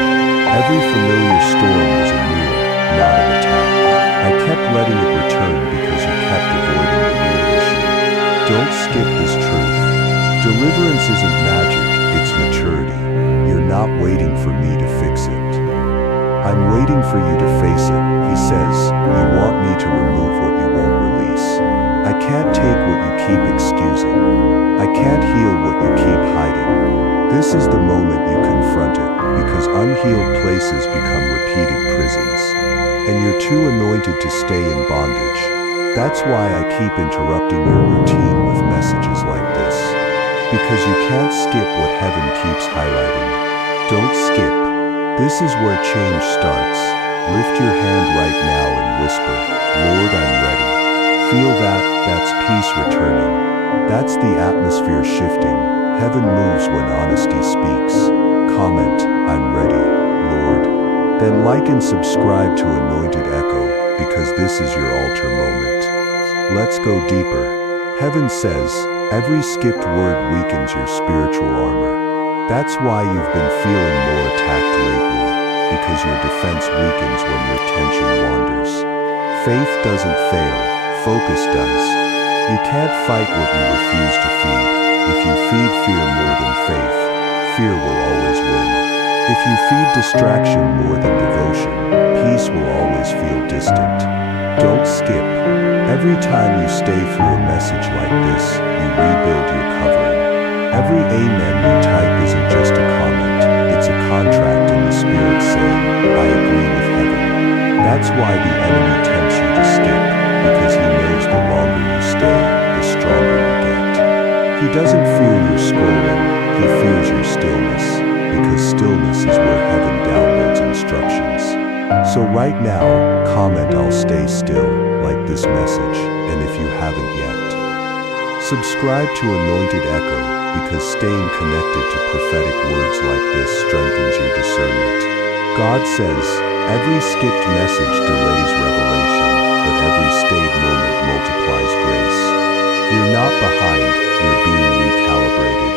Every familiar storm was a mirror, not an attack. I kept letting it return because you kept avoiding the real issue. Don't skip this truth. Deliverance isn't magic, it's maturity. You're not waiting for me to fix it. I'm waiting for you to face it. He says, you want me to remove what you won't release. I can't take what you keep excusing. I can't heal what you keep hiding. This is the moment you confront it, because unhealed places become repeated prisons. And you're too anointed to stay in bondage. That's why I keep interrupting your routine with messages like this. Because you can't skip what heaven keeps highlighting. Don't skip. This is where change starts. Lift your hand right now and whisper, Lord, I'm ready. Feel that, that's peace returning. That's the atmosphere shifting. Heaven moves when honesty speaks. Comment, I'm ready, Lord. Then like and subscribe to Anointed Echo, because this is your altar moment. Let's go deeper. Heaven says, every skipped word weakens your spiritual armor. That's why you've been feeling more attacked lately, because your defense weakens when your tension wanders. Faith doesn't fail, focus does. You can't fight what you refuse to feed. If you feed fear more than faith, fear will always win. If you feed distraction more than devotion, peace will always feel distant. Don't skip. Every time you stay through a message like this, you rebuild your covering. Every amen you type isn't just a comment, it's a contract in the spirit saying, I agree with heaven. That's why the enemy tempts you to skip, because he knows the longer you stay, the stronger you get. He doesn't fear your scrolling, he fears your stillness, because stillness is where heaven downloads instructions. So right now, comment "I'll stay still," like this message, and if you haven't yet, subscribe to Anointed Echo, because staying connected to prophetic words like this strengthens your discernment. God says, every skipped message delays revelation, but every stayed moment multiplies grace. You're not behind, you're being recalibrated.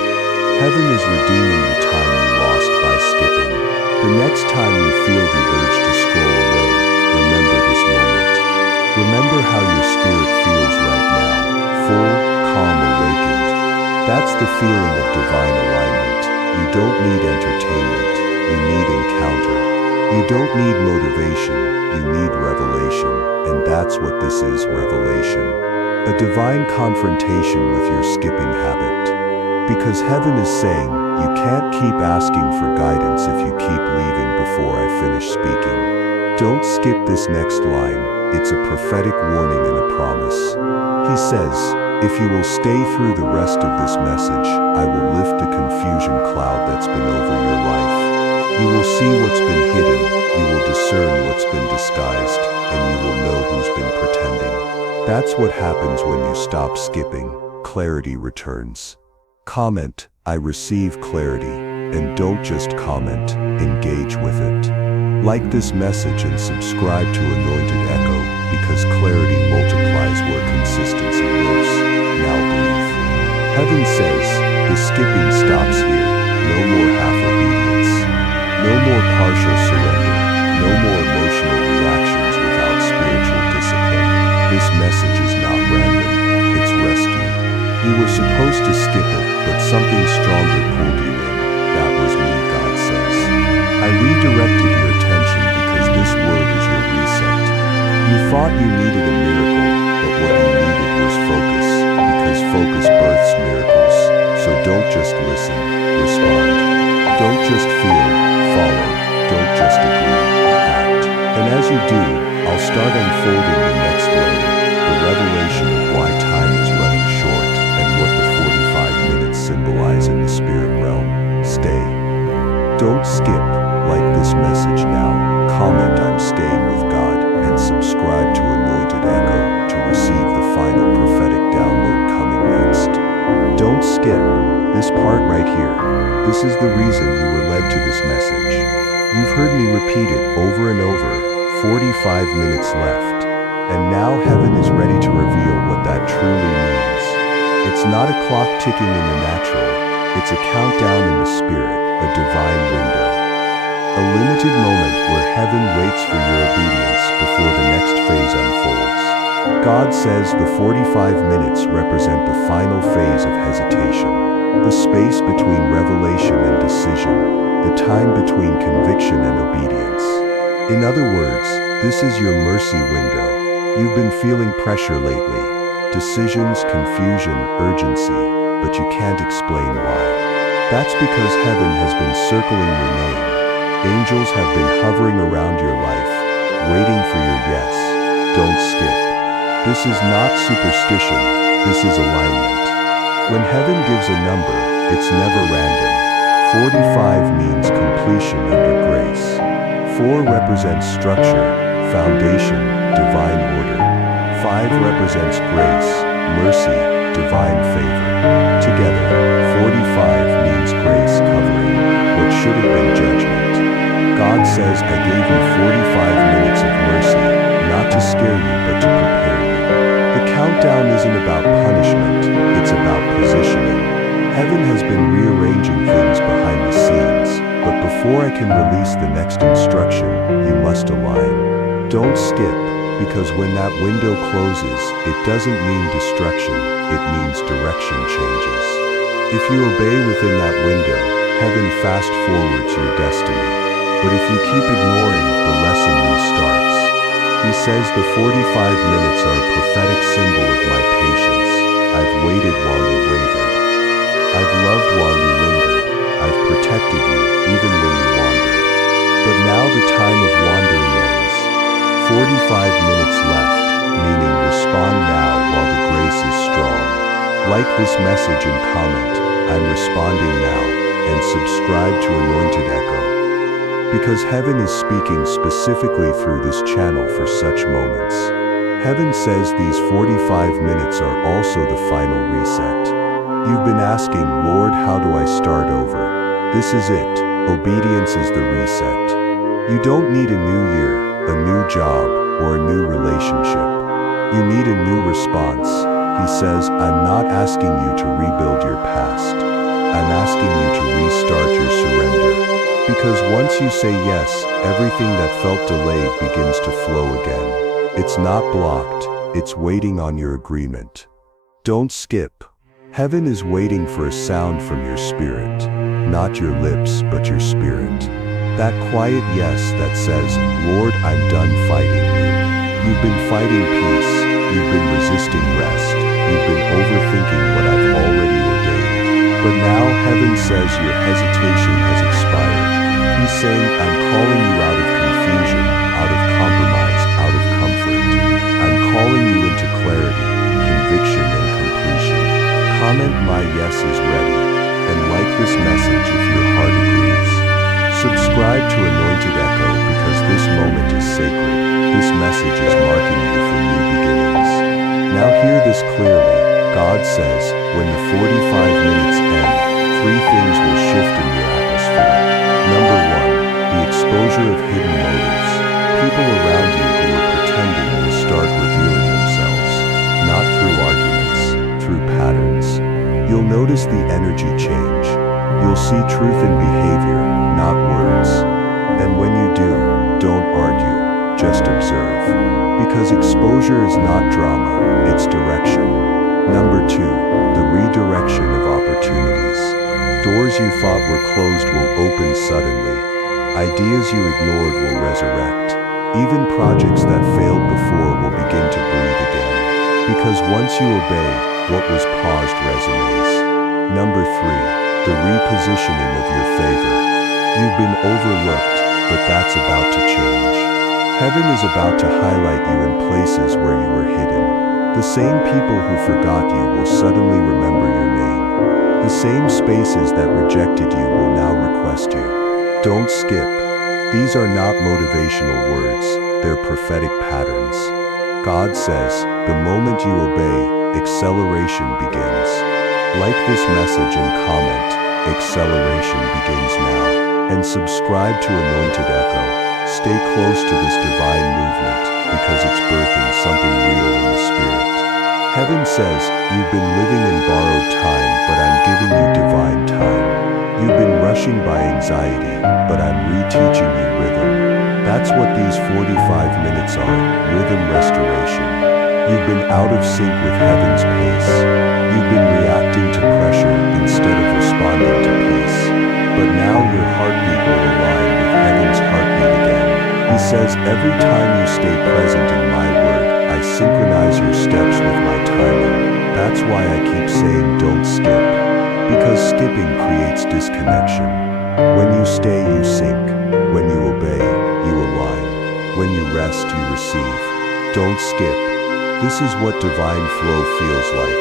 Heaven is redeeming the time you lost by skipping. The next time you feel the urge to scroll away, remember this moment. Remember how your spirit feels right now, full, calm, awakened. That's the feeling of divine alignment. You don't need entertainment, you need encounter. You don't need motivation, you need revelation, and that's what this is, revelation. A divine confrontation with your skipping habit. Because heaven is saying, you can't keep asking for guidance if you keep leaving before I finish speaking. Don't skip this next line, it's a prophetic warning and a promise. He says, if you will stay through the rest of this message, I will lift the confusion cloud that's been over your life. You will see what's been hidden, you will discern what's been disguised, and you will know who's been pretending. That's what happens when you stop skipping. Clarity returns. Comment, I receive clarity, and don't just comment, engage with it. Like this message and subscribe to Anointed Echo, because clarity multiplies where consistency lives. Now breathe. Heaven says, the skipping stops here, no more half obedience. No more partial surrender, no more emotional reactions without spiritual discipline. This message is not random, it's rescue. You were supposed to skip it, but something stronger pulled you in. That was me, God says. I redirected your attention because this word is your reset. You thought you needed a miracle, but what you needed was focus, because focus births miracles. So don't just listen, respond. Don't just feel, follow. Don't just agree, act. And as you do, I'll start unfolding the next layer, the revelation of why time is running short, and what the 45 minutes symbolize in the spirit realm. Stay. Don't skip. Like this message now. Comment I'm staying with God, and subscribe to Anointed Echo to receive the final prophetic download coming next. Don't skip. This part right here. This is the reason you were led to this message. You've heard me repeat it over and over, 45 minutes left. And now heaven is ready to reveal what that truly means. It's not a clock ticking in the natural, it's a countdown in the spirit, a divine window. A limited moment where heaven waits for your obedience before the next phase unfolds. God says the 45 minutes represent the final phase of hesitation, the space between revelation and decision, the time between conviction and obedience. In other words, this is your mercy window. You've been feeling pressure lately, decisions, confusion, urgency, but you can't explain why. That's because heaven has been circling your name. Angels have been hovering around your life, waiting for your yes. Don't skip. This is not superstition, this is alignment. When heaven gives a number, it's never random. 45 means completion under grace. 4 represents structure, foundation, divine order. 5 represents grace, mercy, divine favor. Together, 45 means grace covering what should have been judgment. God says, I gave you 45 minutes of mercy, not to scare you but to prepare you. The countdown isn't about punishment, it's about positioning. Heaven has been rearranging things behind the scenes, but before I can release the next instruction, you must align. Don't skip, because when that window closes, it doesn't mean destruction, it means direction changes. If you obey within that window, heaven fast forwards your destiny. But if you keep ignoring, the lesson restarts. He says the 45 minutes are a prophetic symbol of my patience. I've waited while you wavered. I've loved while you lingered. I've protected you, even when you wandered. But now the time of wandering ends. Like this message and comment, I'm responding now, and subscribe to Anointed Echo. Because heaven is speaking specifically through this channel for such moments. Heaven says these 45 minutes are also the final reset. You've been asking, Lord, how do I start over? This is it. Obedience is the reset. You don't need a new year, a new job, or a new relationship. You need a new response. He says, I'm not asking you to rebuild your past. I'm asking you to restart your surrender. Because once you say yes, everything that felt delayed begins to flow again. It's not blocked, it's waiting on your agreement. Don't skip. Heaven is waiting for a sound from your spirit. Not your lips, but your spirit. That quiet yes that says, Lord, I'm done fighting you. You've been fighting peace. You've been resisting rest. You've been overthinking what I've already ordained. But now heaven says your hesitation has expired. He's saying, I'm calling you out of confusion, out of compromise, out of comfort. I'm calling you into clarity, conviction, and completion. Comment my yes is ready, and like this message if your heart agrees. Subscribe to Anointed Echo because this moment is sacred. This message is marking you for new beginnings. Now hear this clearly. God says, when the 45 minutes end, 3 things will shift in your atmosphere. Number 1, the exposure of hidden motives. People around you who are pretending will start revealing themselves. Not through arguments, through patterns. You'll notice the energy change. You'll see truth in behavior, not words. And when you do, don't argue, just observe. Because exposure is not drama, it's direction. Number 2, the redirection of opportunities. Doors you thought were closed will open suddenly. Ideas you ignored will resurrect. Even projects that failed before will begin to breathe again. Because once you obey, what was paused resonates. Number 3, the repositioning of your favor. You've been overlooked, but that's about to change. Heaven is about to highlight you in places where you were hidden. The same people who forgot you will suddenly remember your name. The same spaces that rejected you will now request you. Don't skip. These are not motivational words, they're prophetic patterns. God says, the moment you obey, acceleration begins. Like this message and comment, acceleration begins now. And subscribe to Anointed Echo. Stay close to this divine movement, because it's birthing something real in the spirit. Heaven says, you've been living in borrowed time, but I'm giving you divine time. You've been rushing by anxiety, but I'm reteaching you rhythm. That's what these 45 minutes are, rhythm restoration. You've been out of sync with heaven's pace. You've been reacting to pressure instead of responding to peace. But now your heartbeat will align with heaven's heartbeat again. He says, every time you stay present in my word, I synchronize your steps with my timing. That's why I keep saying don't skip. Because skipping creates disconnection. When you stay, you sync. When you obey, you align. When you rest, you receive. Don't skip. This is what divine flow feels like.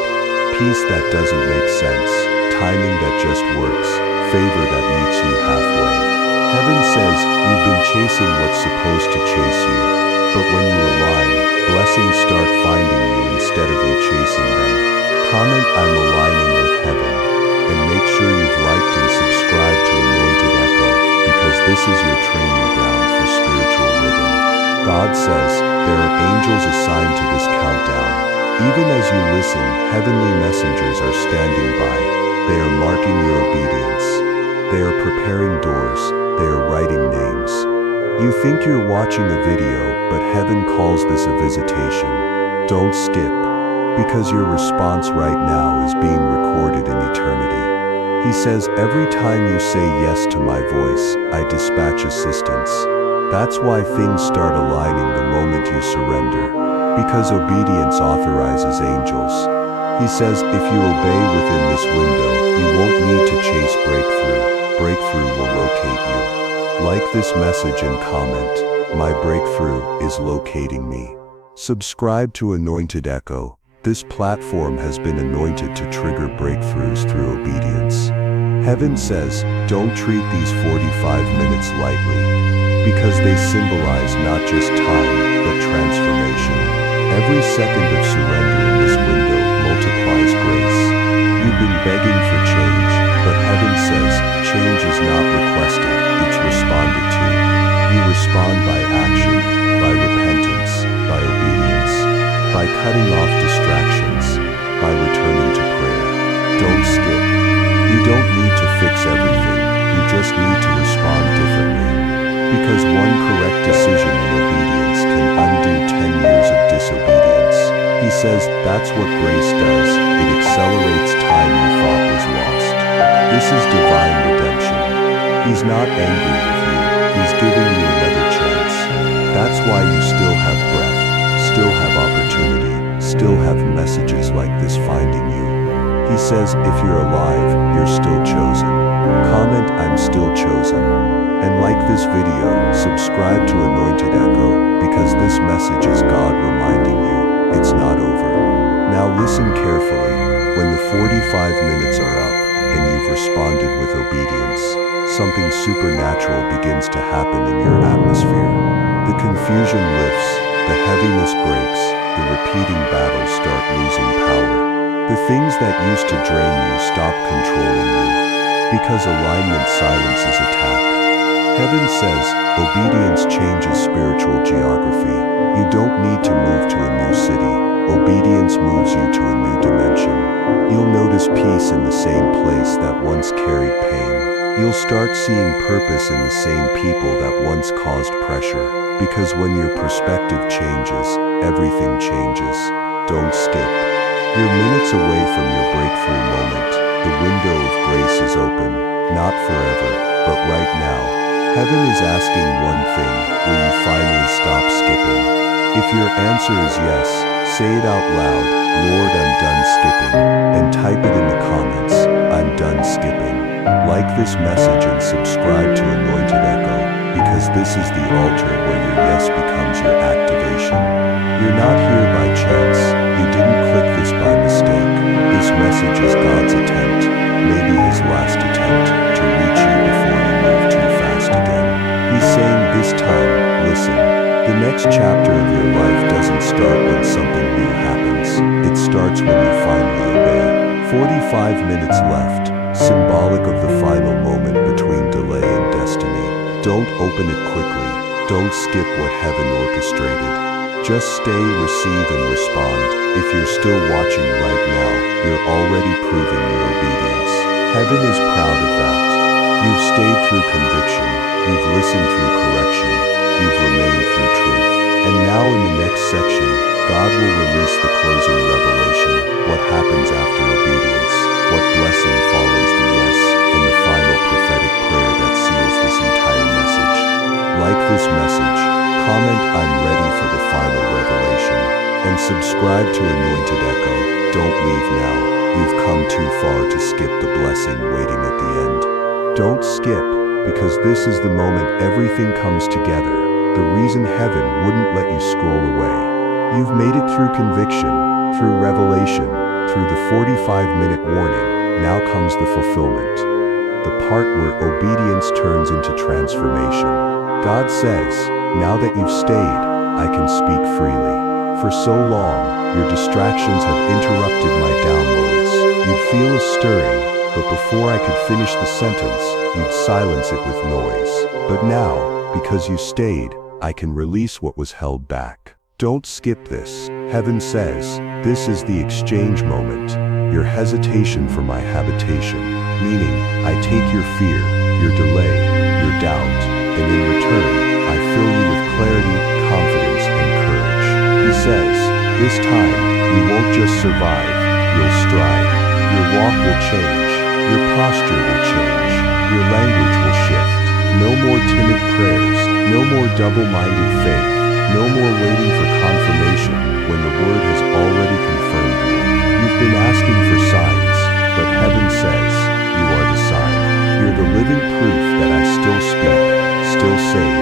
Peace that doesn't make sense. Timing that just works. Favor that meets you halfway. Heaven says, you've been chasing what's supposed to chase you. But when you align, blessings start finding you instead of you chasing them. Comment I'm aligning with heaven. And make sure you've liked and subscribed to Anointed Echo, because this is your training ground for spiritual rhythm. God says, there are angels assigned to this countdown. Even as you listen, heavenly messengers are standing by. They are marking your obedience. They are preparing doors. They are writing names. You think you're watching a video, but heaven calls this a visitation. Don't skip. Because your response right now is being recorded in eternity. He says, every time you say yes to my voice, I dispatch assistance. That's why things start aligning the moment you surrender. Because obedience authorizes angels. He says, if you obey within this window, you won't need to chase breakthrough. Breakthrough will locate you. Like this message and comment, my breakthrough is locating me. Subscribe to Anointed Echo. This platform has been anointed to trigger breakthroughs through obedience. Heaven says, don't treat these 45 minutes lightly, because they symbolize not just time, but transformation. Every second of surrender in this window multiplies grace. You've been begging for change, but heaven says, change is not requested, it's responded to. You respond by action, by repentance, by obedience, by cutting off distractions, by returning to prayer. Don't skip. You don't need to fix everything, you just need to respond differently. Because one correct decision in obedience can undo 10 years of disobedience. He says, that's what grace does, it accelerates time you thought was lost. This is divine redemption. He's not angry with you, he's giving you another chance. That's why you still have breath, still have opportunity, still have messages like this finding you. He says, if you're alive, you're still chosen. Comment, I'm still chosen. And like this video, subscribe to Anointed Echo, because this message is God reminding you, it's not over. Now listen carefully. When the 45 minutes are up, and you've responded with obedience, something supernatural begins to happen in your atmosphere. The confusion lifts, the heaviness breaks, the repeating battles start losing power. The things that used to drain you stop controlling you, because alignment silences attack. Heaven says, obedience changes spiritual geography. You don't need to move to a new city. Obedience moves you to a new dimension. You'll notice peace in the same place that once carried pain. You'll start seeing purpose in the same people that once caused pressure. Because when your perspective changes, everything changes. Don't skip. You're minutes away from your breakthrough moment. The window of grace is open, not forever, but right now. Heaven is asking one thing, will you finally stop skipping? If your answer is yes, say it out loud, Lord, I'm done skipping, and type it in the comments, I'm done skipping. Like this message and subscribe to Anointed Echo, because this is the altar where your yes becomes your activation. You're not here by chance, you didn't click this by mistake. This message is God's attempt, maybe his last attempt, to reach you before you move too fast again. He's saying this time, listen, the next chapter of your life doesn't start when something new happens, it starts when you finally obey. 45 minutes left, symbolic of the final moment between delay and destiny. Don't open it quickly, don't skip what heaven orchestrated. Just stay, receive, and respond. If you're still watching right now, you're already proving your obedience. Heaven is proud of that. You've stayed through conviction, you've listened through correction, you've remained through truth. And now in the next section, God will release the closing revelation, what happens after obedience, what blessing follows the yes, and the final prophetic prayer that seals this entire message. Like this message, comment I'm ready for the final revelation, and subscribe to Anointed Echo. Don't leave now, you've come too far to skip the blessing waiting at the end. Don't skip, because this is the moment everything comes together, the reason heaven wouldn't let you scroll away. You've made it through conviction, through revelation, through the 45-minute warning, now comes the fulfillment. The part where obedience turns into transformation. God says, now that you've stayed, I can speak freely. For so long, your distractions have interrupted my downloads. You'd feel a stirring, but before I could finish the sentence, you'd silence it with noise. But now, because you stayed, I can release what was held back. Don't skip this. Heaven says, this is the exchange moment. Your hesitation for my habitation, meaning, I take your fear, your delay, your doubt, and in return, I fill you with clarity, confidence, and courage. He says, this time, you won't just survive, you'll strive. Your walk will change, your posture will change, your language will shift. No more timid prayers, no more double-minded faith, no more waiting for confirmation when the word has already confirmed you. You've been asking for signs, but heaven says, you are the sign. You're the living proof that I still speak, still save,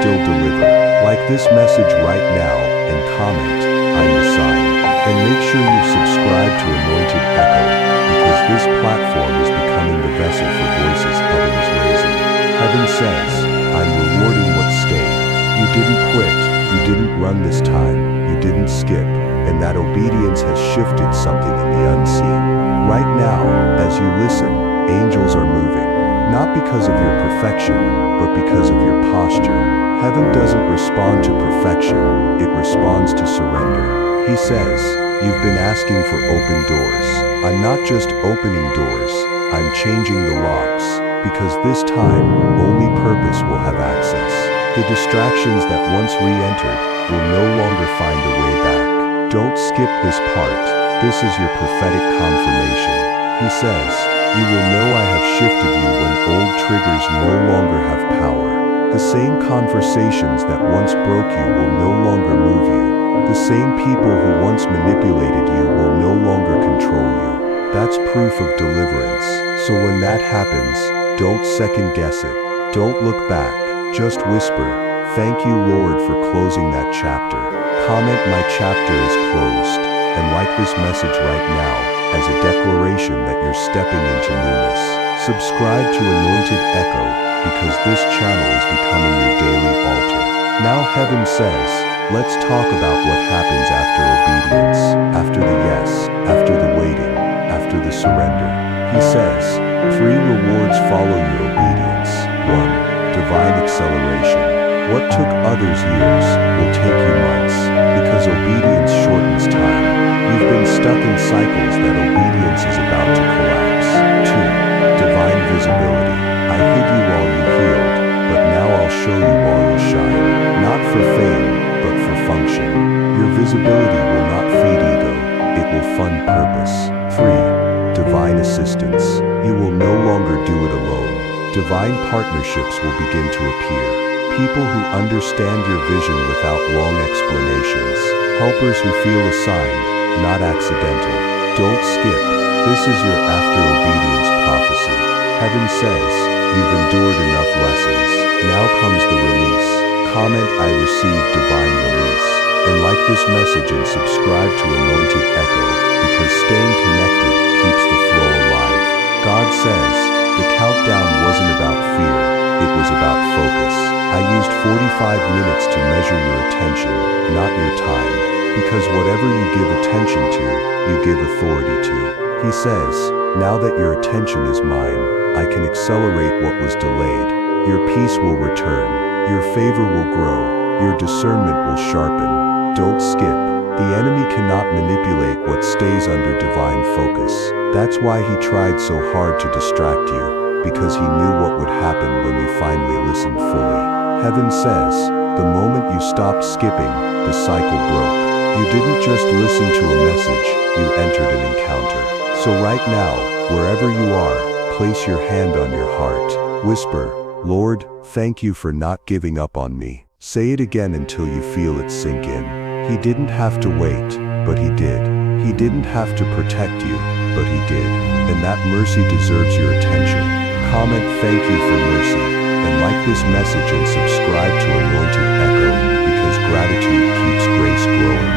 still deliver. Like this message right now, and comment, I'm the sign. And make sure you subscribe to Anointed Echo, because this platform is becoming the vessel for voices heaven is raising. Heaven says, I'm rewarding what stayed. You didn't quit, you didn't run this time, you didn't skip, and that obedience has shifted something in the unseen. Right now, as you listen, angels are moving, not because of your perfection, but because of your posture. Heaven doesn't respond to perfection, it responds to surrender. He says, you've been asking for open doors. I'm not just opening doors, I'm changing the locks, because this time, only purpose will have access. The distractions that once re-entered will no longer find a way back. Don't skip this part. This is your prophetic confirmation. He says, you will know I have shifted you when old triggers no longer have power. The same conversations that once broke you will no longer move you. The same people who once manipulated you will no longer control you. That's proof of deliverance. So when that happens, don't second guess it. Don't look back. Just whisper, thank you Lord for closing that chapter. Comment my chapter is closed, and like this message right now, as a declaration that you're stepping into newness. Subscribe to Anointed Echo, because this channel is becoming your daily altar. Now heaven says, let's talk about what happens after obedience, after the yes, after the waiting, after the surrender. He says, 3 rewards follow your obedience. 1. Divine acceleration. What took others years will take you months, because obedience shortens time. You've been stuck in cycles that obedience is about to collapse. 2. Divine visibility. I hid you while you healed, but now I'll show you while you shine. Not for fame, but for function. Your visibility will not feed ego, it will fund purpose. 3. Divine assistance. You will no longer do it alone. Divine partnerships will begin to appear. People who understand your vision without long explanations. Helpers who feel assigned, not accidental. Don't skip. This is your after obedience prophecy. Heaven says, you've endured enough lessons. Now comes the release. Comment I received divine release. And like this message and subscribe to Anointed Echo, because staying connected keeps the flow alive. God says, the countdown wasn't about fear, it was about focus. I used 45 minutes to measure your attention, not your time, because whatever you give attention to, you give authority to. He says, now that your attention is mine, I can accelerate what was delayed. Your peace will return, your favor will grow, your discernment will sharpen. Don't skip. The enemy cannot manipulate what stays under divine focus. That's why he tried so hard to distract you, because he knew what would happen when you finally listened fully. Heaven says, the moment you stopped skipping, the cycle broke. You didn't just listen to a message, you entered an encounter. So right now, wherever you are, place your hand on your heart. Whisper, Lord, thank you for not giving up on me. Say it again until you feel it sink in. He didn't have to wait, but he did. He didn't have to protect you, but he did. And that mercy deserves your attention. Comment thank you for mercy, and like this message and subscribe to Anointed Echo, because gratitude keeps grace growing.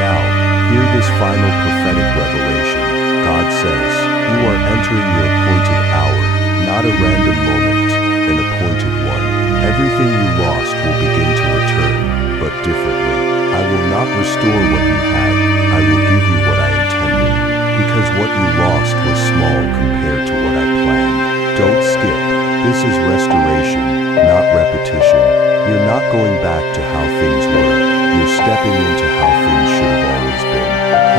Now, hear this final prophetic revelation. God says, you are entering your appointed hour, not a random moment, an appointed one. Everything you lost will begin to return, but differently. I will not restore what you had, I will give you what I intended, because what you lost was small compared to what I planned. Don't skip. This is restoration, not repetition. You're not going back to how things were, you're stepping into how things should have always been.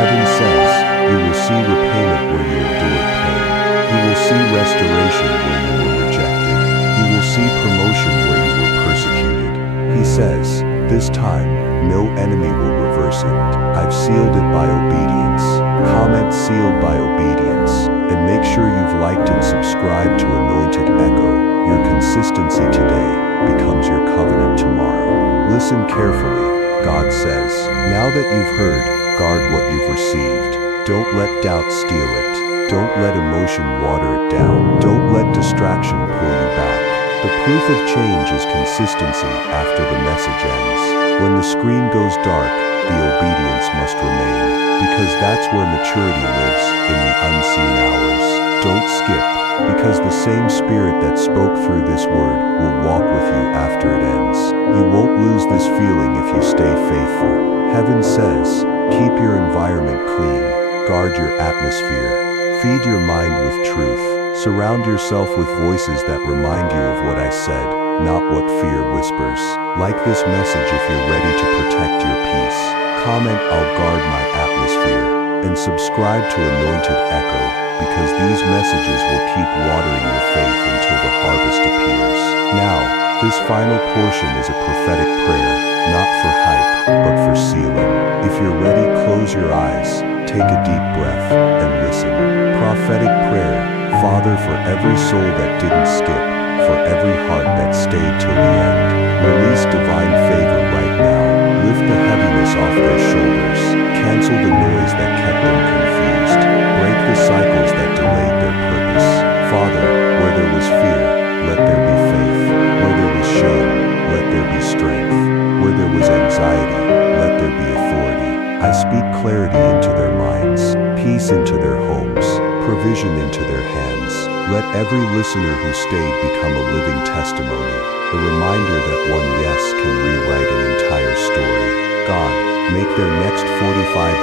Heaven says, you will see repayment where you endured pain. You will see restoration where you were rejected. You will see promotion where you were persecuted. He says, this time, no enemy will reverse it. I've sealed it by obedience. Comment sealed by obedience. And make sure you've liked and subscribed to Anointed Echo. Your consistency today becomes your covenant tomorrow. Listen carefully. God says, now that you've heard, guard what you've received. Don't let doubt steal it. Don't let emotion water it down. Don't let distraction pull you back. The Proof of change is consistency after the message ends. When the screen goes dark, the obedience must remain, because that's where maturity lives, in the unseen hours. Don't skip, because the same Spirit that spoke through this word will walk with you after it ends. You won't lose this feeling if you stay faithful. Heaven says, keep your environment clean, guard your atmosphere, feed your mind with truth, surround yourself with voices that remind you of what I said, not what fear whispers. Like this message if you're ready to protect your peace. Comment I'll guard my atmosphere, and subscribe to Anointed Echo, because these messages will keep watering your faith until the harvest appears. Now, this final portion is a prophetic prayer, not for hype, but for sealing. If you're ready, close your eyes, take a deep breath, and listen. Prophetic prayer. Father, for every soul that didn't skip, for every heart that stayed till the end, release divine favor right now. Lift the heaviness off their shoulders. Cancel the noise that kept them confused. Break the cycles that delayed their purpose. Father, where there was fear, let there be faith. Where there was shame, let there be strength. Where there was anxiety, let there be authority. I speak clarity into their minds, peace into their homes, provision into their hands. Let every listener who stayed become a living testimony, a reminder that one yes can rewrite an entire story. God, make their next 45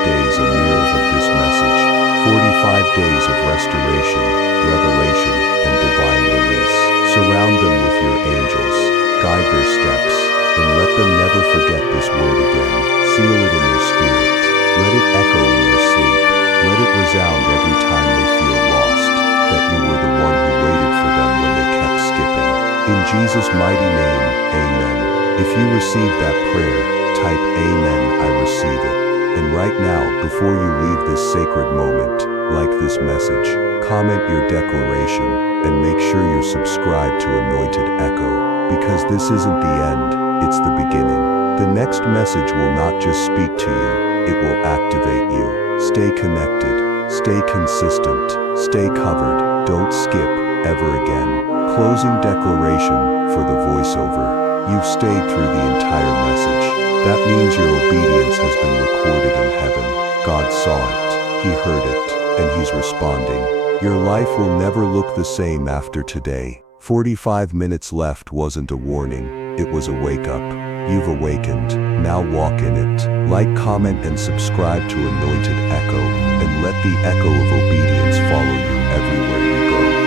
days a mirror of this message, 45 days of restoration, revelation, and divine release. Surround them with your angels, guide their steps, and let them never forget this word again. Seal it in their spirit. Let it echo in their sleep. Let it resound every time they feel lost, that you were the one who waited for them when they kept skipping. In Jesus' mighty name, amen. If you received that prayer, type amen, I receive it. And right now, before you leave this sacred moment, like this message, comment your declaration, and make sure you're subscribed to Anointed Echo, because this isn't the end, it's the beginning. The next message will not just speak to you, it will activate you. Stay connected, stay consistent, stay covered, don't skip, ever again. Closing declaration for the voiceover. You've stayed through the entire message. That means your obedience has been recorded in heaven. God saw it, He heard it, and He's responding. Your life will never look the same after today. 45 minutes left wasn't a warning, it was a wake-up. You've awakened, now walk in it. Like, comment, and subscribe to Anointed Echo, and let the echo of obedience follow you everywhere you go.